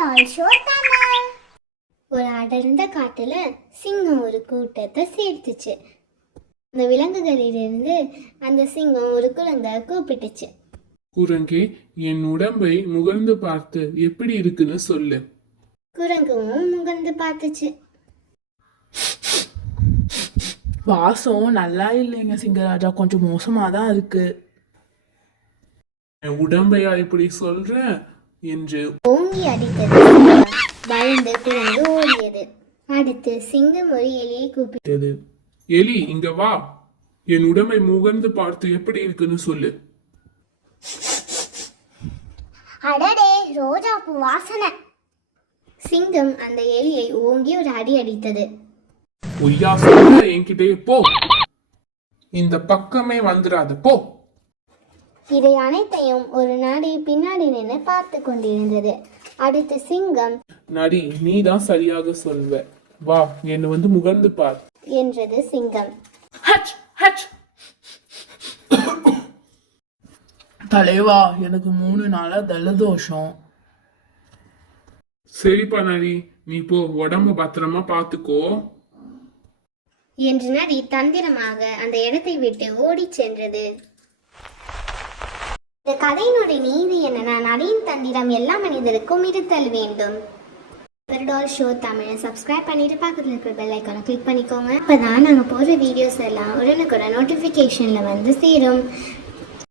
டால் show Tamil. ஒரு அடர்ந்த காட்டுல சிங்கம் ஒரு கூட்டத்தை சேர்த்துச்சு. அந்த விலங்குகளிலிருந்து அந்த சிங்கம் ஒரு குரங்கை கூப்பிட்டுச்சு. குரங்கே, என் உடம்பை முகர்ந்து பார்த்து எப்படி இருக்குன்னு சொல்லு. குரங்கும் முகர்ந்து பார்த்துச்சு. வாசம் நல்லா இல்லைங்க சிங்கராஜா, கொஞ்சம் மோசமா தான் இருக்கு. என் உடம்பையா இப்படி சொல்ற என்று ஓங்கி அடித்தது சிங்கம். பயந்து குரங்கு ஓடியது. அடுத்து சிங்கம் ஒரு எலியை கூப்பிட்டது. எலி, இங்க வா. என் உடம்பை முகர்ந்து பார்த்து எப்படி இருக்குன்னு சொல்லு. அடடே, ரோஜாப்பூ வாசனை. சிங்கம் அந்த எலியை ஓங்கி ஒரு அடி அடித்தது. பொய்யா சொல்ற என்கிட்டே போ. இந்த பக்கமே வந்துடாத போ. இதை அனைத்தையும் ஒரு நரி பின்னாடி நின்று பார்த்து கொண்டிருந்தது. அடுத்து சிங்கம், நரி, நீ தான் சரியாக சொல்வ. வா, என்னை வந்து முகர்ந்து பார் என்றது சிங்கம். H H. தலைவா, எனக்கு 3 நாளா ஜலதோஷம். சரிப்பா நரி, நீ போ, உடம்ப பத்திரமா பாத்துக்கோ என்று நரி தந்திரமாக அந்த இடத்தை விட்டு ஓடி சென்றது. இந்த கதையினுடைய நீதி என்னன்னா, நரியின் தந்திரம் எல்லா மனிதருக்கும் இருத்தல் வேண்டும். டால் ஷோ தமிழை சப்ஸ்கிரைப் பண்ணிட்டு பக்கத்தில் இருக்கிற பெல் ஐக்கானை கிளிக் பண்ணிக்கோங்க. அப்பதான் நாங்கள் போடுற வீடியோஸ் எல்லாம் உடனுக்குடன் நோட்டிஃபிகேஷனில் வந்து சேரும்.